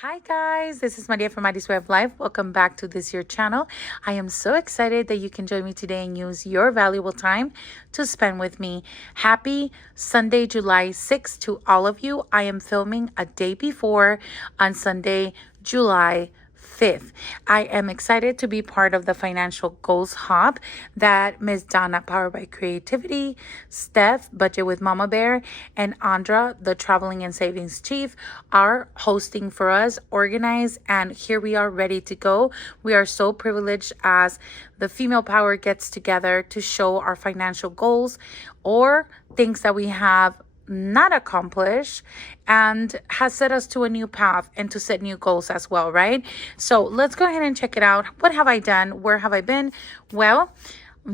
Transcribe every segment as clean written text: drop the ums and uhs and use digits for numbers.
Hi guys, this is Maria from Mari's Way of Life. Welcome back to this your channel. I am so excited that you can join me today and use your valuable time to spend with me. Happy Sunday, July 6th to all of you. I am filming a day before on Sunday, July 5th. I am excited to be part of the Financial Goals Hub that Ms. Donna, Powered by Creativity, Steph, Budget with Mama Bear, and Andra, the Traveling and Savings Chief, are hosting for us, organized, and here we are ready to go. We are so privileged as the female power gets together to show our financial goals or things that we have not accomplished and has set us to a new path and to set new goals as well, right? So let's go ahead and check it out. What have I done? Where have I been? Well,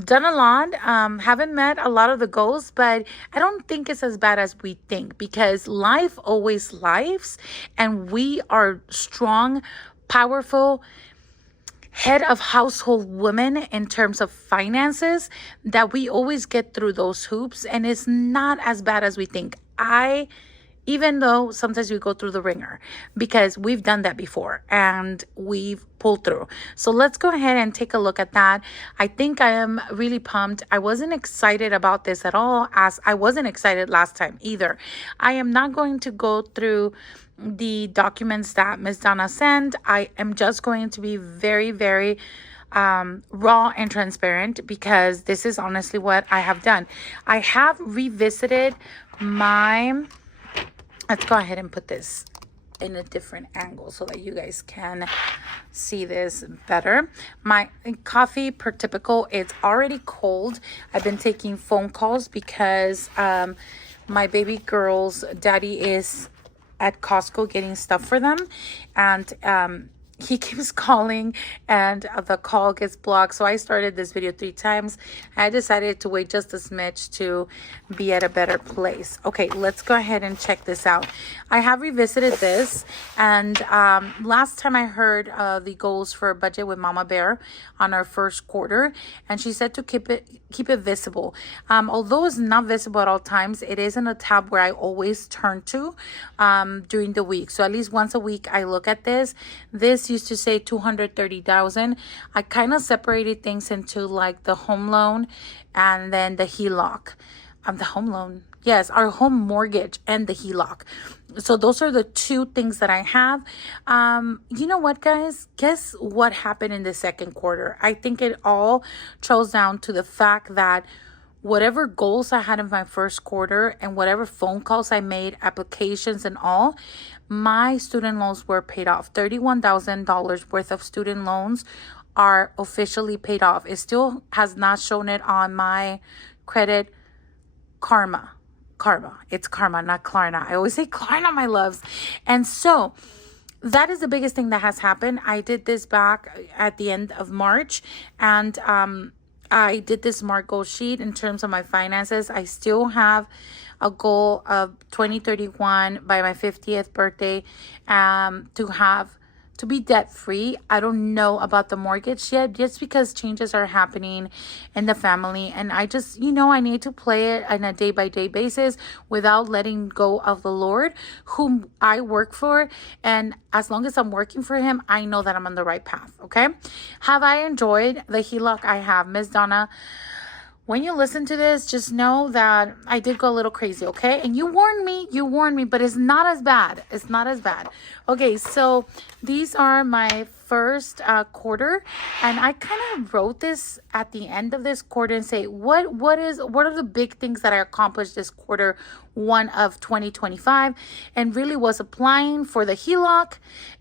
done a lot. Haven't met a lot of the goals, but I don't think it's as bad as we think because life always lives and we are strong, powerful, head of household women in terms of finances that we always get through those hoops and it's not as bad as we think. Even though sometimes we go through the ringer because we've done that before and we've pulled through. So let's go ahead and take a look at that. I think I am really pumped. I wasn't excited about this at all, as I wasn't excited last time either. I am not going to go through the documents that Ms. Donna sent. I am just going to be very, very raw and transparent because this is honestly what I have done. I have revisited let's go ahead and put this in a different angle so that you guys can see this better. My coffee, per typical, it's already cold. I've been taking phone calls because my baby girl's daddy is at Costco getting stuff for them, and he keeps calling and the call gets blocked. So I started this video 3 times. I decided to wait just a smidge to be at a better place. Okay, let's go ahead and check this out. I have revisited this, and last time I heard the goals for Budget with Mama Bear on our first quarter, and she said to keep it visible. Although it's not visible at all times, it is in a tab where I always turn to during the week. So at least once a week I look at this. This used to say 230,000. I kind of separated things into like the home loan and then the HELOC. The home loan, yes, our home mortgage and the HELOC. So those are the 2 things that I have. You know what, guys? Guess what happened in the second quarter? I think it all trails down to the fact that whatever goals I had in my first quarter and whatever phone calls I made, applications and all, my student loans were paid off. $31,000 worth of student loans are officially paid off. It still has not shown it on my credit Karma. It's Karma, not Klarna. I always say Klarna, my loves. And so that is the biggest thing that has happened. I did this back at the end of March, and I did this SMART goal sheet in terms of my finances. I still have a goal of 2031 by my 50th birthday to be debt free. I don't know about the mortgage yet, just because changes are happening in the family. And I just, I need to play it on a day by day basis without letting go of the Lord, whom I work for. And as long as I'm working for him, I know that I'm on the right path. Okay. Have I enjoyed the HELOC I have? Ms. Donna, when you listen to this, just know that I did go a little crazy, okay? And you warned me, but it's not as bad. It's not as bad. Okay, so these are my first quarter, and I kind of wrote this at the end of this quarter and say, what are the big things that I accomplished this quarter 1 of 2025, and really was applying for the HELOC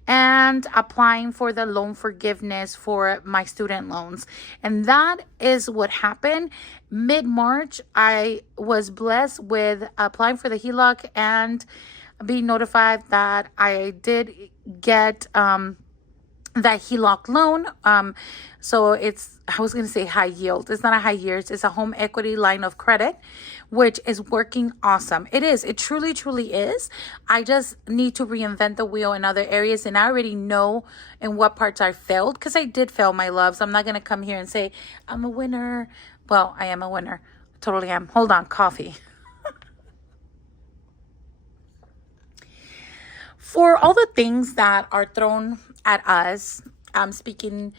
and applying for the loan forgiveness for my student loans. And that is what happened. Mid-March, I was blessed with applying for the HELOC and being notified that I did get that HELOC loan. So I was going to say high yield. It's not a high yield. It's a home equity line of credit, which is working awesome. It is. It truly, truly is. I just need to reinvent the wheel in other areas. And I already know in what parts I failed, because I did fail, my loves. I'm not going to come here and say I'm a winner. Well, I am a winner. Totally am. Hold on. Coffee. for all the things that are thrown at us, I'm speaking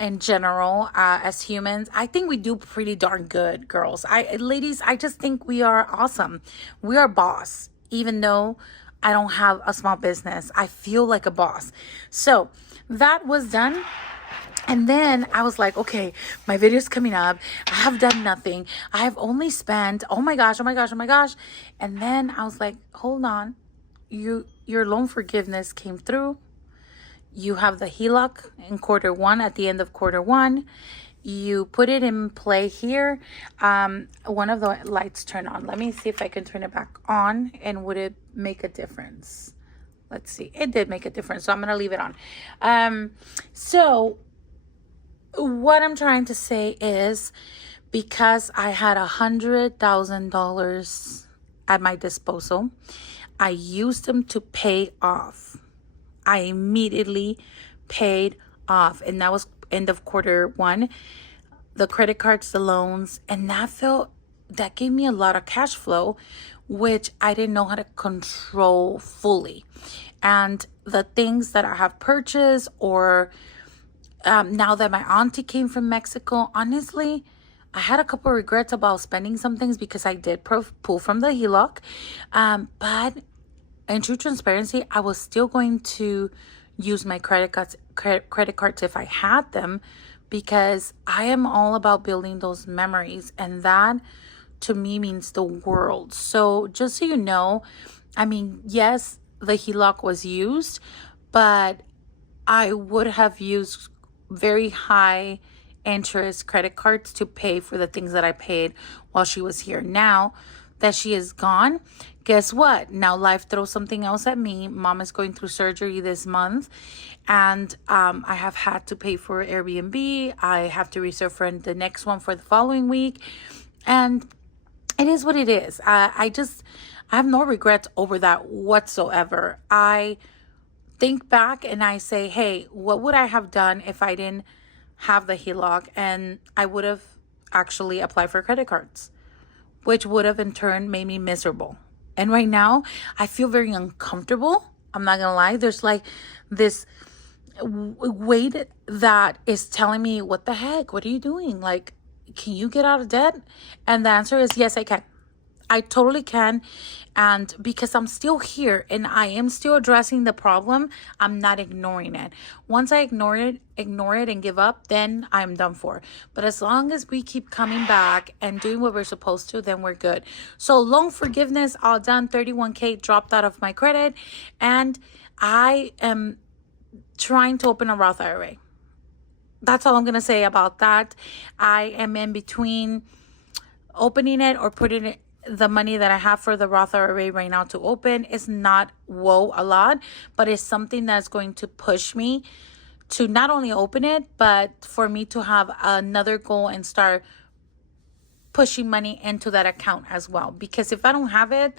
in general as humans, I think we do pretty darn good, girls. Ladies, I just think we are awesome. We are boss, even though I don't have a small business. I feel like a boss. So that was done. And then I was like, okay, my video's coming up. I have done nothing. I have only spent, oh my gosh, oh my gosh, oh my gosh. And then I was like, hold on. Your loan forgiveness came through. You have the HELOC in quarter one, at the end of quarter one. You put it in play here. One of the lights turned on. Let me see if I can turn it back on, and would it make a difference? Let's see. It did make a difference, so I'm going to leave it on. So what I'm trying to say is, because I had $100,000 at my disposal, I used them to pay off. I immediately paid off, and that was end of quarter one. The credit cards, the loans, and that gave me a lot of cash flow, which I didn't know how to control fully. And the things that I have purchased, or now that my auntie came from Mexico, honestly, I had a couple of regrets about spending some things because I did pull from the HELOC. But in true transparency, I was still going to use my credit cards if I had them, because I am all about building those memories, and that to me means the world. So just so you know, I mean, yes, the HELOC was used, but I would have used very high interest credit cards to pay for the things that I paid while she was here. Now that she is gone, guess what? Now life throws something else at me. Mom is going through surgery this month, and I have had to pay for Airbnb. I have to reserve for the next one for the following week, and it is what it is. I have no regrets over that whatsoever. I think back and I say, hey, what would I have done if I didn't have the HELOC? And I would have actually applied for credit cards, which would have in turn made me miserable. And right now, I feel very uncomfortable. I'm not gonna lie. There's like this weight that is telling me, what the heck? What are you doing? Like, can you get out of debt? And the answer is yes, I can. I totally can. And because I'm still here and I am still addressing the problem, I'm not ignoring it. Once I ignore it and give up, then I'm done for. But as long as we keep coming back and doing what we're supposed to, then we're good. So loan forgiveness, all done. 31K dropped out of my credit. And I am trying to open a Roth IRA. That's all I'm going to say about that. I am in between opening it or putting it. The money that I have for the Roth IRA right now to open is not a lot, but it's something that's going to push me to not only open it, but for me to have another goal and start pushing money into that account as well. Because if I don't have it,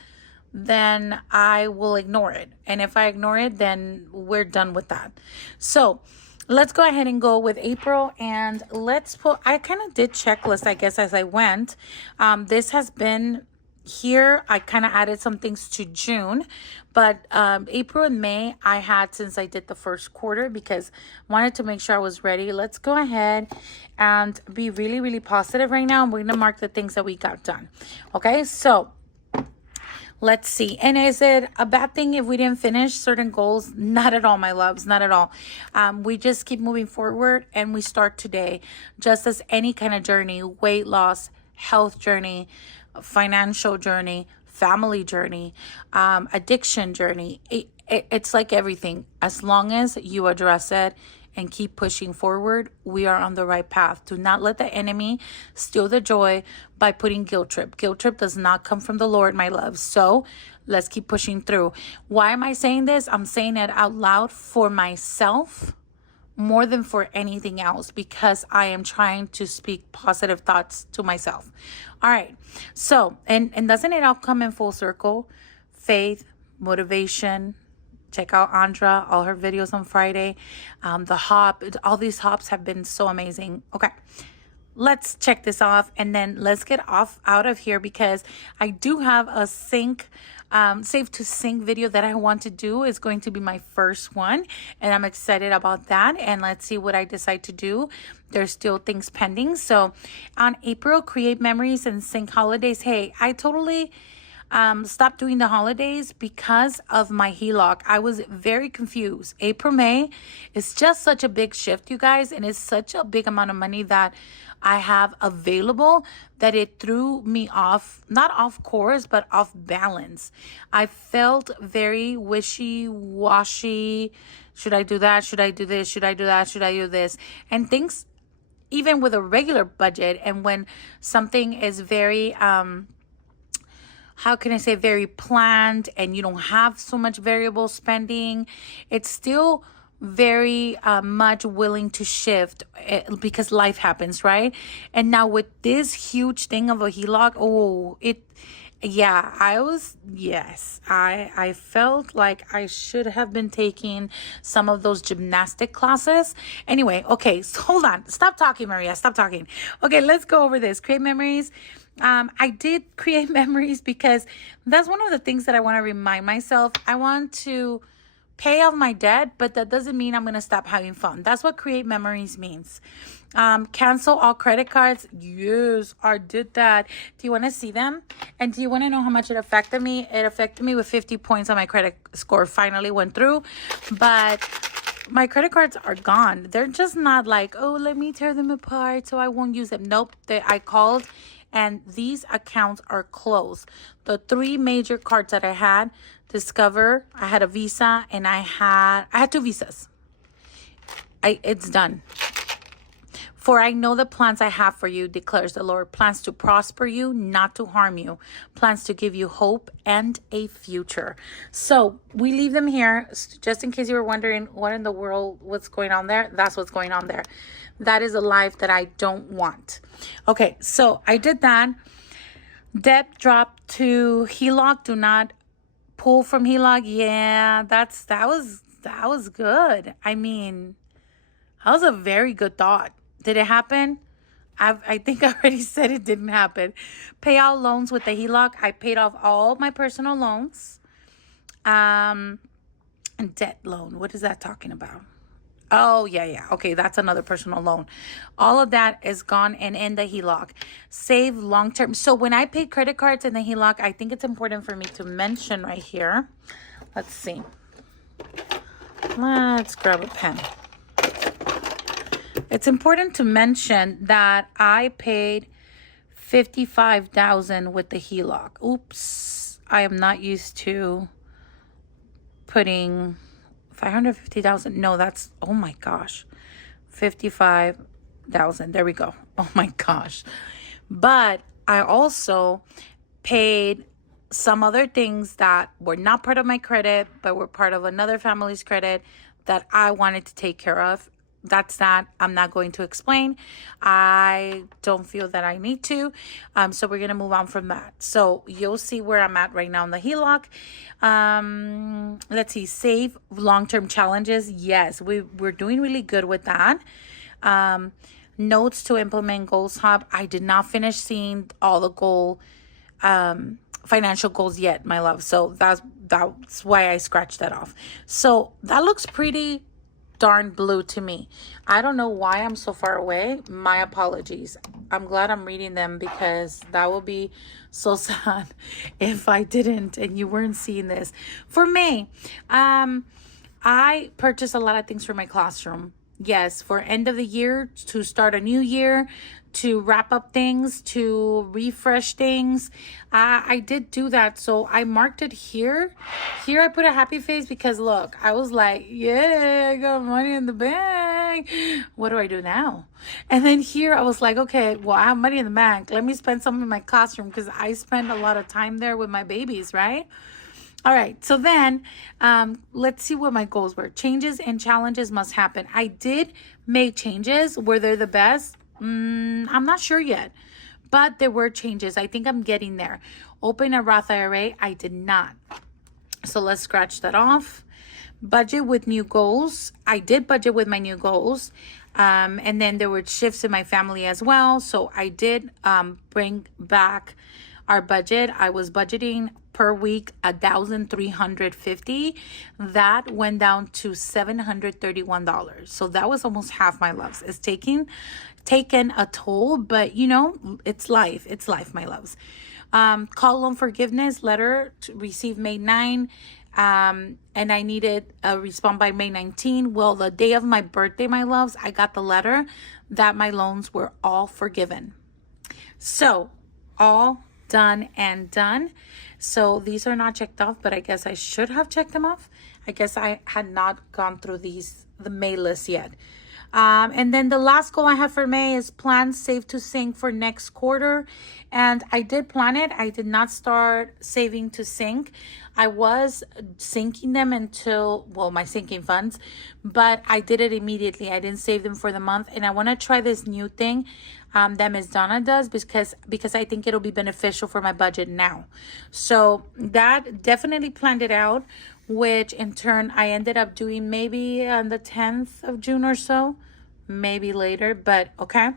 then I will ignore it. And if I ignore it, then we're done with that. So let's go ahead and go with April, and I kind of did checklist, I guess, as I went. This has been here. I kind of added some things to June, but April and May I had since I did the first quarter, because I wanted to make sure I was ready. Let's go ahead and be really, really positive right now. We're going to mark the things that we got done. Okay, so let's see. And is it a bad thing if we didn't finish certain goals? Not at all, my loves, not at all. We just keep moving forward, and we start today, just as any kind of journey, weight loss, health journey, financial journey, family journey, addiction journey. It's like everything. As long as you address it and keep pushing forward, we are on the right path. Do not let the enemy steal the joy by putting guilt trip. Guilt trip does not come from the Lord, my love. So let's keep pushing through. Why am I saying this? I'm saying it out loud for myself more than for anything else, because I am trying to speak positive thoughts to myself. All right. So, and doesn't it all come in full circle? Faith, motivation. Check out Andra, all her videos on Friday. The hop, all these hops have been so amazing. Okay. let's check this off and then let's get off out of here, because I do have a save to sync video that I want to do. Is going to be my first one, and I'm excited about that. And let's see what I decide to do. There's still things pending. So on April, create memories and sync holidays. Hey, I totally stopped doing the holidays because of my HELOC. I was very confused. April, May is just such a big shift, you guys, and it's such a big amount of money that I have available that it threw me off, not off course, but off balance. I felt very wishy-washy. Should I do that? Should I do this? Should I do that? Should I do this? And things, even with a regular budget, and when something is very, how can I say, very planned, and you don't have so much variable spending, it's still very much willing to shift because life happens, right? And now with this huge thing of a HELOC, I felt like I should have been taking some of those gymnastic classes. Anyway, okay, so hold on. Stop talking, Maria. Stop talking. Okay, let's go over this. Create memories. I did create memories because that's one of the things that I want to remind myself. I want to pay off my debt, but that doesn't mean I'm going to stop having fun. That's what create memories means. Cancel all credit cards. Yes, I did that. Do you want to see them? And do you want to know how much it affected me? It affected me with 50 points on my credit score. Finally went through, but my credit cards are gone. They're just not like, oh, let me tear them apart so I won't use them. Nope. I called, and these accounts are closed. The 3 major cards that I had, Discover, I had a Visa, and I had 2 Visas. It's done. For I know the plans I have for you, declares the Lord. Plans to prosper you, not to harm you. Plans to give you hope and a future. So we leave them here, just in case you were wondering what in the world, what's going on there. That's what's going on there. That is a life that I don't want. Okay, so I did that. Debt dropped to HELOC. Do not pull from HELOC. Yeah, that was good. I mean, that was a very good thought. Did it happen? I think I already said it didn't happen. Pay out loans with the HELOC. I paid off all my personal loans. And debt loan. What is that talking about? Oh, yeah. Okay, that's another personal loan. All of that is gone and in the HELOC. Save long term. So when I pay credit cards in the HELOC, I think it's important for me to mention right here. Let's see. Let's grab a pen. It's important to mention that I paid $55,000 with the HELOC. Oops, I am not used to putting $550,000. No, that's, oh my gosh, $55,000. There we go. Oh my gosh. But I also paid some other things that were not part of my credit, but were part of another family's credit that I wanted to take care of. That's that. I'm not going to explain. I don't feel that I need to. So we're going to move on from that. So you'll see where I'm at right now in the HELOC. Let's see. Save long-term challenges. Yes, we're doing really good with that. Notes to implement Goals Hub. I did not finish seeing all the financial goals yet, my love. So that's why I scratched that off. So that looks pretty darn blue to me. I don't know why I'm so far away. My apologies. I'm glad I'm reading them, because that would be so sad if I didn't and you weren't seeing this. For me, I purchased a lot of things for my classroom. Yes, for end of the year, to start a new year, to wrap up things, to refresh things. I did do that. So I marked it here. Here I put a happy face because look, I was like, yeah, I got money in the bank. What do I do now? And then here I was like, okay, well, I have money in the bank. Let me spend some in my classroom, because I spend a lot of time there with my babies, right? All right, so then let's see what my goals were. Changes and challenges must happen. I did make changes. Were they the best? I'm not sure yet, but there were changes. I think I'm getting there. Open a Roth IRA. I did not. So let's scratch that off. Budget with new goals. I did budget with my new goals. And then there were shifts in my family as well. So I did bring back our budget. I was budgeting per week 1,350. That went down to $731. So that was almost half, my loves. It's taken a toll, but you know, it's life. It's life, my loves. Call loan forgiveness letter to receive May 9. And I needed a response by May 19. Well, the day of my birthday, my loves, I got the letter that my loans were all forgiven. So all done and done. So these are not checked off, but I guess I should have checked them off. I guess I had not gone through the May list yet. And then the last goal I have for May is plan save to sink for next quarter. And I did plan it. I did not start saving to sink. I was sinking them until, well, my sinking funds, but I did it immediately. I didn't save them for the month. And I want to try this new thing that Miss Donna does because I think it'll be beneficial for my budget now. So that definitely planned it out, which in turn I ended up doing maybe on the 10th of June or so, maybe later, but okay.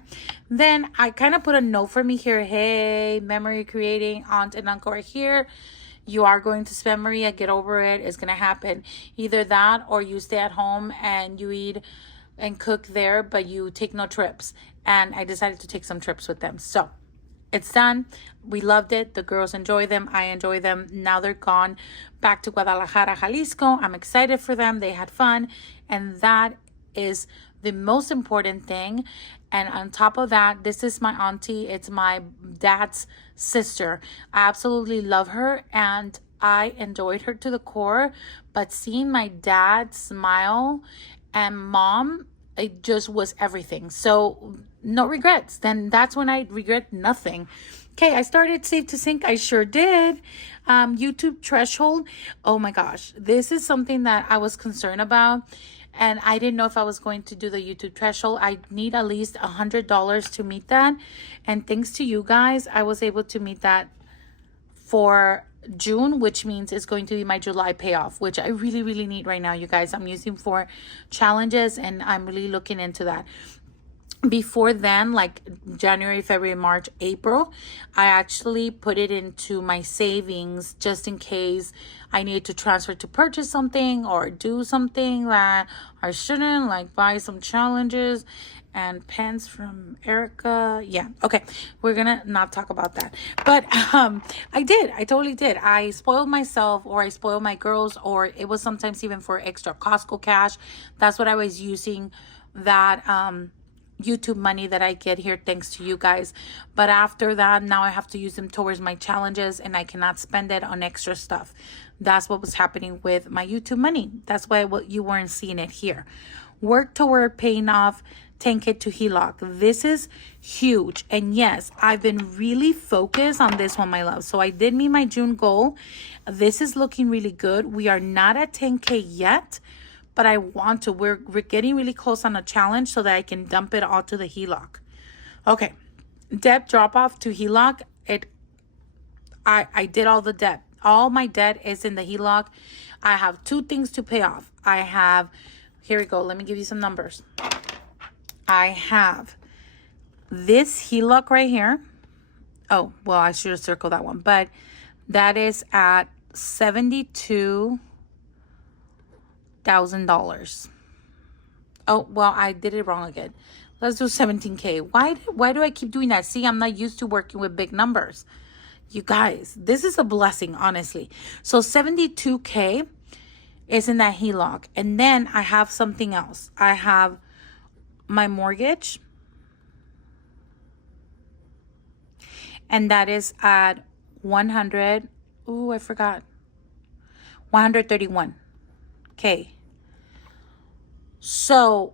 Then I kind of put a note for me here. Hey, memory creating, aunt and uncle are here. You are going to spend, Maria. Get over it. It's going to happen. Either that or you stay at home and you eat and cook there, but you take no trips. And I decided to take some trips with them. So it's done. We loved it. The girls enjoy them. I enjoy them. Now they're gone back to Guadalajara, Jalisco. I'm excited for them. They had fun. And that is the most important thing. And on top of that, this is my auntie. It's my dad's sister. I absolutely love her and I enjoyed her to the core. But seeing my dad smile and mom, it just was everything. So no regrets. Then that's when I regret nothing. Okay, I started Save to Sync. I sure did. YouTube threshold. Oh my gosh. This is something that I was concerned about. And I didn't know if I was going to do the YouTube threshold. I need at least $100 to meet that. And thanks to you guys, I was able to meet that for June, which means it's going to be my July payoff, which I really, really need right now, you guys. I'm using for challenges and I'm really looking into that. Before then, like January, February, March, April, I actually put it into my savings just in case I needed to transfer to purchase something or do something that I shouldn't, like buy some challenges and pens from Erica. Yeah, okay, we're gonna not talk about that. But I totally did. I spoiled myself, or I spoiled my girls, or it was sometimes even for extra Costco cash. That's what I was using that YouTube money that I get here thanks to you guys. But after that, now I have to use them towards my challenges and I cannot spend it on extra stuff. That's what was happening with my YouTube money. That's why you weren't seeing it here. Work toward paying off 10K to HELOC. This is huge. And yes, I've been really focused on this one, my love. So I did meet my June goal. This is looking really good. We are not at 10K yet, but I want to. We're getting really close on a challenge so that I can dump it all to the HELOC. Okay, debt drop off to HELOC. I did all the debt. All my debt is in the HELOC. I have 2 things to pay off. I have, here we go. Let me give you some numbers. I have this HELOC right here. Oh, well, I should have circled that one, but that is at $72,000. Oh, well, I did it wrong again. Let's do 17K. Why do I keep doing that? See, I'm not used to working with big numbers. You guys, this is a blessing, honestly. So 72K is in that HELOC. And then I have something else. I have my mortgage. And that is at 100. Ooh, I forgot. 131K. So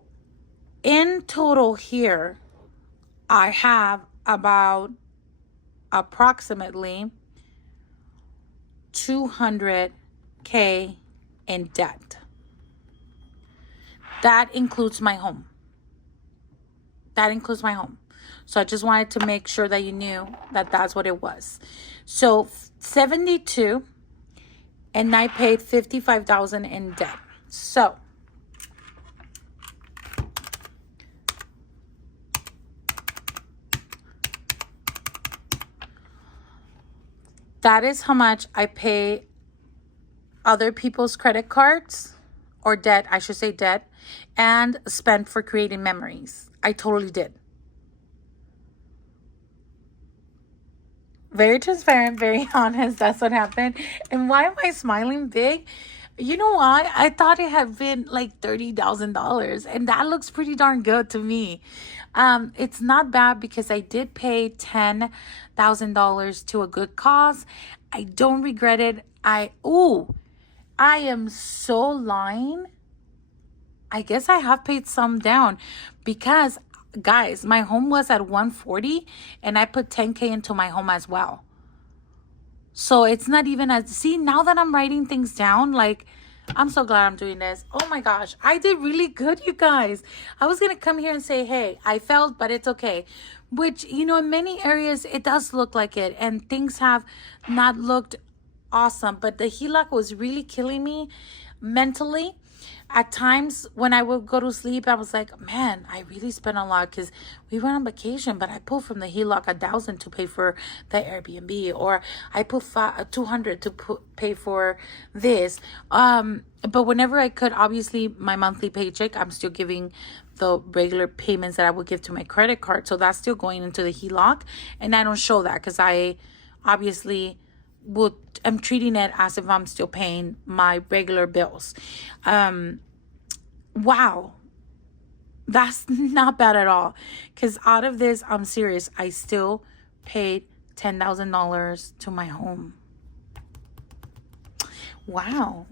in total here, I have about approximately 200K in debt. That includes my home. So I just wanted to make sure that you knew that that's what it was. So 72, and I paid 55,000 in debt. So That is how much I pay other people's credit cards, or debt, I should say debt, and spend for creating memories. I totally did. Very transparent, very honest. That's what happened. And why am I smiling big? You know why? I thought it had been like $30,000, and that looks pretty darn good to me. It's not bad because I did pay $10,000 to a good cause. I don't regret it. I am so lying. I guess I have paid some down because, guys, my home was at 140 and I put 10K into my home as well. So it's not even as, see, now that I'm writing things down, like, I'm so glad I'm doing this. Oh my gosh, I did really good, you guys. I was going to come here and say, hey, I failed, but it's okay. Which, in many areas, it does look like it. And things have not looked awesome. But the HELOC was really killing me mentally. At times when I would go to sleep, I was like, man, I really spent a lot because we went on vacation, but I pulled from the HELOC 1,000 to pay for the Airbnb, or I put 200 to pay for this. But whenever I could, obviously my monthly paycheck, I'm still giving the regular payments that I would give to my credit card. So that's still going into the HELOC, and I don't show that because I obviously I'm treating it as if I'm still paying my regular bills. Wow, that's not bad at all. Because out of this, I'm serious, I still paid $10,000 to my home. Wow.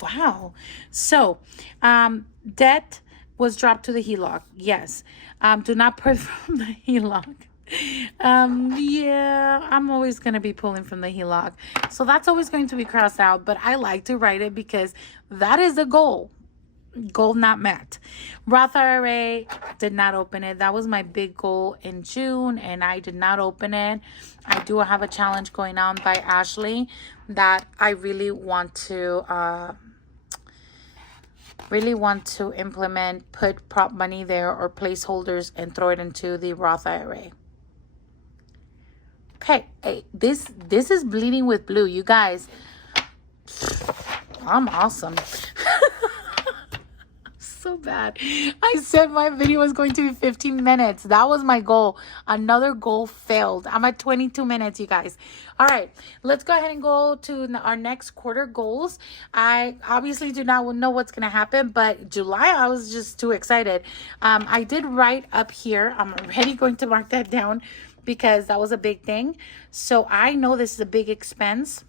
Wow. So, debt was dropped to the HELOC. Yes. Do not put from the HELOC. Yeah, I'm always going to be pulling from the HELOC. So that's always going to be crossed out, but I like to write it because that is the goal. Goal not met. Roth IRA, did not open it. That was my big goal in June, and I did not open it. I do have a challenge going on by Ashley that I really want to implement, put prop money there or placeholders and throw it into the Roth IRA. Okay, hey, this is bleeding with blue, you guys. I'm awesome. So bad. I said my video was going to be 15 minutes. That was my goal. Another goal failed. I'm at 22 minutes, you guys. All right, let's go ahead and go to our next quarter goals. I obviously do not know what's going to happen, but July, I was just too excited. I did write up here. I'm already going to mark that down because that was a big thing. So I know this is a big expense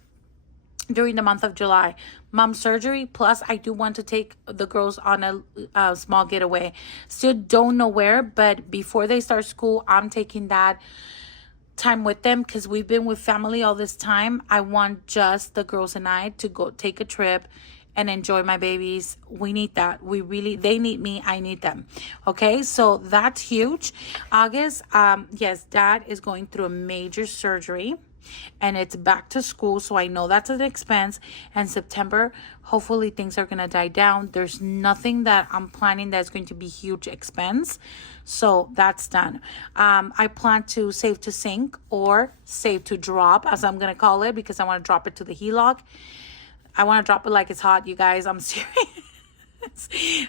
during the month of July. Mom surgery, plus I do want to take the girls on a small getaway. Still don't know where, but before they start school, I'm taking that time with them because we've been with family all this time. I want just the girls and I to go take a trip and enjoy my babies. We need that. They need me, I need them. Okay, so that's huge. August, yes, Dad is going through a major surgery and it's back to school, so I know that's an expense. And September, hopefully things are going to die down. There's nothing that I'm planning that's going to be huge expense, so that's done. I plan to save to sink, or save to drop, as I'm going to call it, because I want to drop it to the HELOC. I want to drop it like it's hot, you guys. I'm serious.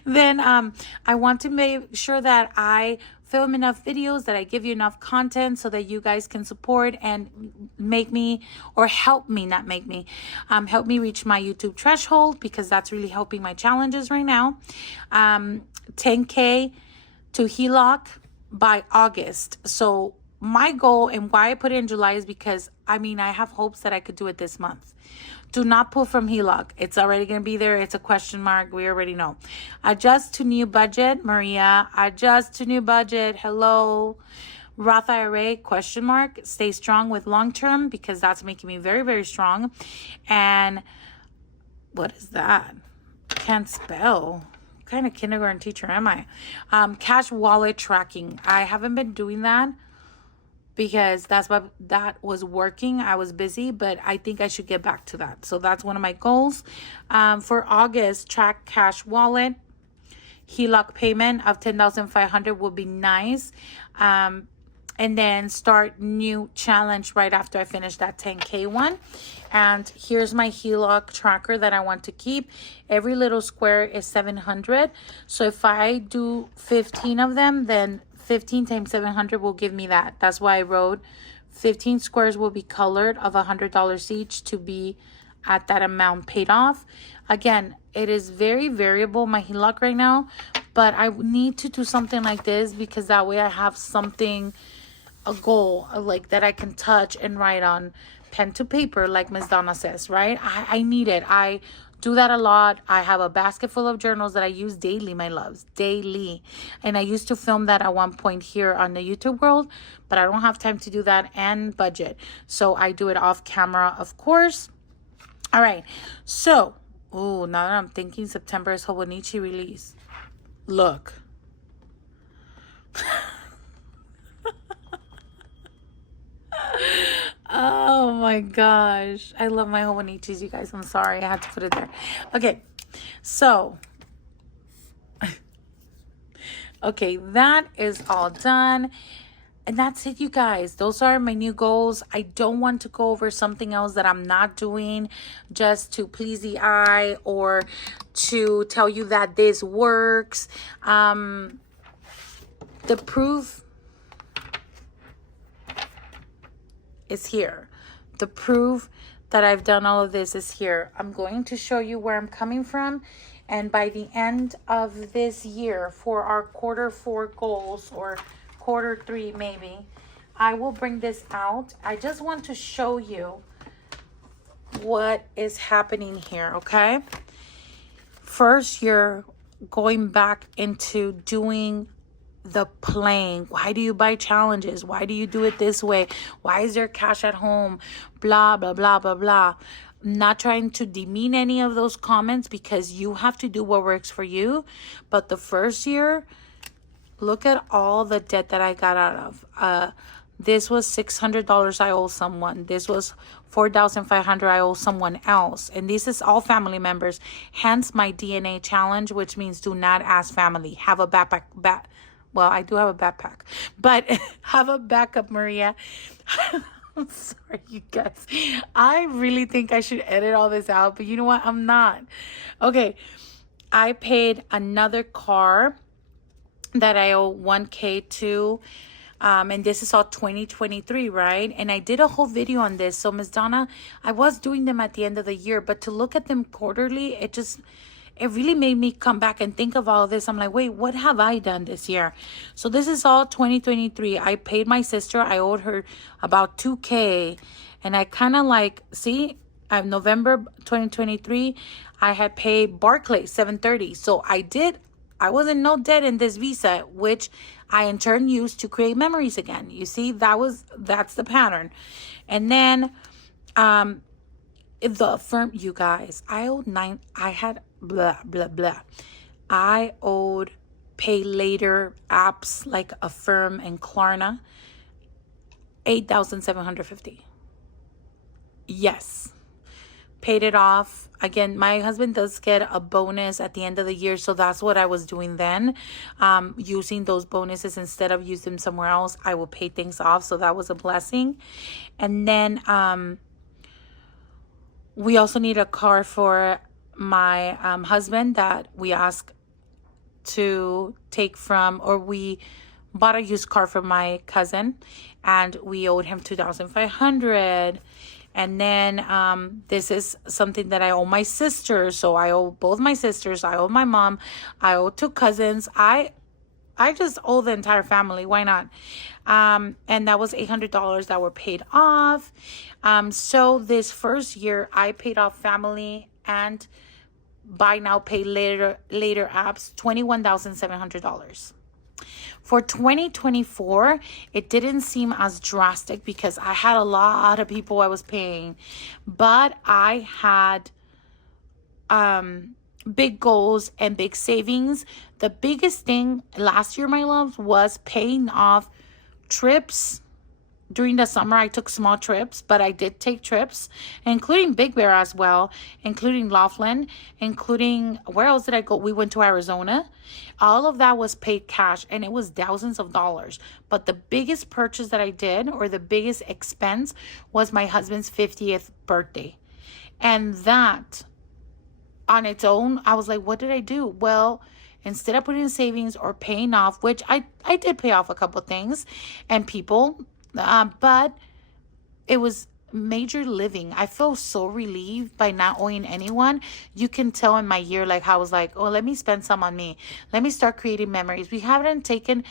Then I want to make sure that I film enough videos, that I give you enough content so that you guys can support and make me, or help me, not make me, help me reach my YouTube threshold, because that's really helping my challenges right now. 10K to HELOC by August. So my goal, and why I put it in July, is because I have hopes that I could do it this month. Do not pull from HELOC. It's already going to be there. It's a question mark. We already know. Adjust to new budget. Maria, adjust to new budget. Hello. Roth IRA, question mark. Stay strong with long term, because that's making me very, very strong. And what is that? Can't spell. What kind of kindergarten teacher am I? Cash wallet tracking. I haven't been doing that, because that was working. I was busy, but I think I should get back to that. So that's one of my goals. For August, track cash wallet. HELOC payment of $10,500 will be nice. and then start new challenge right after I finish that 10K one. And here's my HELOC tracker that I want to keep. Every little square is 700. So if I do 15 of them, then 15 times 700 will give me that. That's why I wrote 15 squares will be colored of $100 each to be at that amount paid off. Again, it is very variable, my HELOC right now, but I need to do something like this because that way I have something, a goal like that I can touch and write on pen to paper, like Miss Donna says, right? I need it. I do that a lot. I have a basket full of journals that I use daily, my loves, daily. And I used to film that at one point here on the YouTube world, but I don't have time to do that and budget. So I do it off camera, of course. All right. So, oh, now that I'm thinking, September is Hobonichi release. Look. Oh my gosh. I love my Hobonichis, you guys. I'm sorry. I had to put it there. Okay. So, okay, that is all done. And that's it, you guys. Those are my new goals. I don't want to go over something else that I'm not doing just to please the eye or to tell you that this works. The proof is here. The proof that I've done all of this is here. I'm going to show you where I'm coming from. And by the end of this year, for our Q4 goals, or Q3 maybe, I will bring this out. I just want to show you what is happening here, okay? First, you're going back into doing the playing. Why do you buy challenges? Why do you do it this way? Why is there cash at home? Blah, blah, blah, blah, blah. I'm not trying to demean any of those comments because you have to do what works for you. But the first year, look at all the debt that I got out of. This was $600 I owe someone. This was $4,500 I owe someone else. And this is all family members. Hence my DNA challenge, which means do not ask family. Have a backpack. Well, I do have a backpack. But have a backup, Maria. I'm sorry, you guys. I really think I should edit all this out. But you know what? I'm not. Okay. I paid another car that I owe 1K to, and this is all 2023, right? And I did a whole video on this. So Ms. Donna, I was doing them at the end of the year, but to look at them quarterly, it really made me come back and think of all of this. I'm like, wait, what have I done this year? So this is all 2023. I paid my sister. I owed her about 2K, and I kind of like, see, November 2023, I had paid Barclays $730. So I wasn't no debt in this Visa, which I in turn used to create memories again. You see, that's the pattern. And then the firm, you guys, I had blah, blah, blah. I owed pay later apps like Affirm and Klarna, $8,750. Yes. Paid it off. Again, my husband does get a bonus at the end of the year, so that's what I was doing then. Using those bonuses instead of using them somewhere else, I will pay things off, so that was a blessing. And then we also need a car for my husband that we asked to take from, or we bought a used car from my cousin, and we owed him $2,500. And then this is something that I owe my sister. So I owe both my sisters. I owe my mom. I owe 2 cousins. I just owe the entire family. Why not? And that was $800 that were paid off. So this first year, I paid off family and buy now, pay later apps, $21,700. For 2024, it didn't seem as drastic because I had a lot of people I was paying, but I had big goals and big savings. The biggest thing last year, my loves, was paying off trips during the summer, I took small trips, but I did take trips, including Big Bear as well, including Laughlin, including, where else did I go? We went to Arizona. All of that was paid cash, and it was thousands of dollars. But the biggest purchase that I did, or the biggest expense, was my husband's 50th birthday. And that on its own, I was like, what did I do? Well, instead of putting in savings or paying off, which I did pay off a couple things and people, but it was major living. I feel so relieved by not owing anyone. You can tell in my year, like, how I was like, oh, let me spend some on me. Let me start creating memories. We haven't taken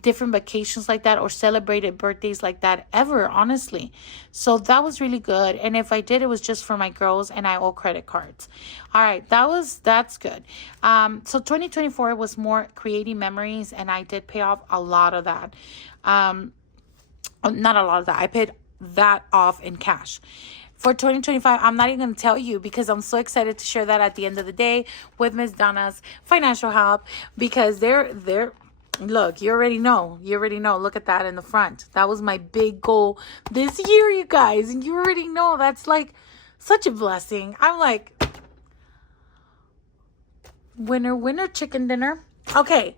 different vacations like that or celebrated birthdays like that ever, honestly. So that was really good. And if I did, it was just for my girls, and I owe credit cards. All right, that's good. So 2024 was more creating memories, and I did pay off a lot of that. Not a lot of that. I paid that off in cash. For 2025, I'm not even going to tell you, because I'm so excited to share that at the end of the day with Miss Donna's financial help, because they're look, you already know. Look at that in the front. That was my big goal this year, you guys. And you already know that's like such a blessing. I'm like, winner, chicken dinner. Okay.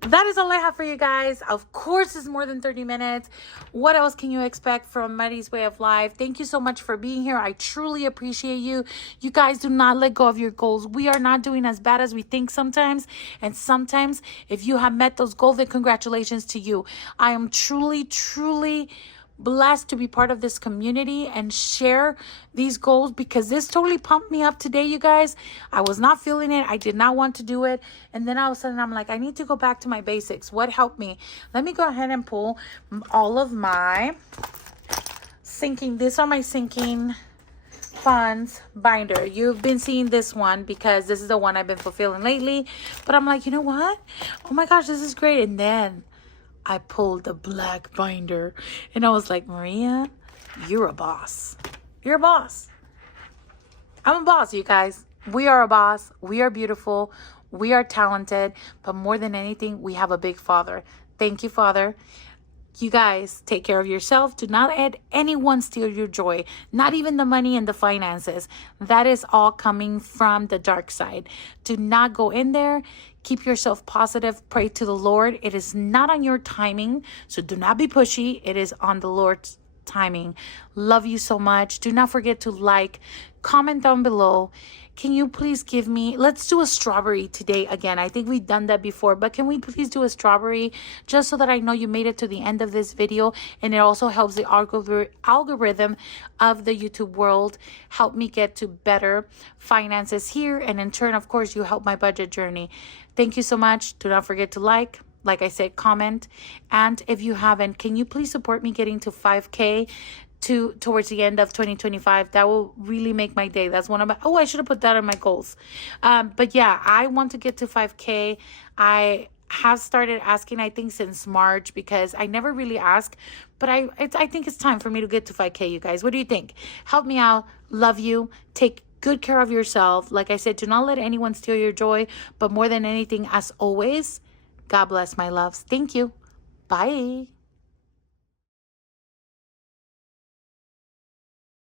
That is all I have for you guys. Of course, it's more than 30 minutes. What else can you expect from Maddie's Way of Life? Thank you so much for being here. I truly appreciate you. You guys, do not let go of your goals. We are not doing as bad as we think sometimes. And sometimes, if you have met those goals, then congratulations to you. I am truly, truly blessed to be part of this community and share these goals, because this totally pumped me up today, you guys. I was not feeling it. I did not want to do it. And then all of a sudden I'm like, I need to go back to my basics. What helped me? Let me go ahead and pull all of my sinking. These are my sinking funds binder. You've been seeing this one because this is the one I've been fulfilling lately. But I'm like, you know what? Oh my gosh, this is great. And then I pulled the black binder, and I was like, Maria, you're a boss. You're a boss. I'm a boss, you guys. We are a boss. We are beautiful. We are talented. But more than anything, we have a big Father. Thank you, Father. You guys, take care of yourself. Do not let anyone steal your joy. Not even the money and the finances. That is all coming from the dark side. Do not go in there. Keep yourself positive. Pray to the Lord. It is not on your timing, so do not be pushy. It is on the Lord's timing. Love you so much. Do not forget to like, comment down below. Can you please give me, let's do a strawberry today again. I think we've done that before, but can we please do a strawberry, just so that I know you made it to the end of this video, and it also helps the algorithm of the YouTube world help me get to better finances here, and in turn, of course, you help my budget journey. Thank you so much. Do not forget to like I said, comment, and if you haven't, can you please support me getting to 5K towards the end of 2025? That will really make my day. That's one of my, oh, I should have put that in my goals. But yeah, I want to get to 5K. I have started asking, I think since March, because I never really ask, but I think it's time for me to get to 5K, you guys. What do you think? Help me out. Love you. Take good care of yourself. Like I said, do not let anyone steal your joy, but more than anything, as always, God bless, my loves. Thank you. Bye.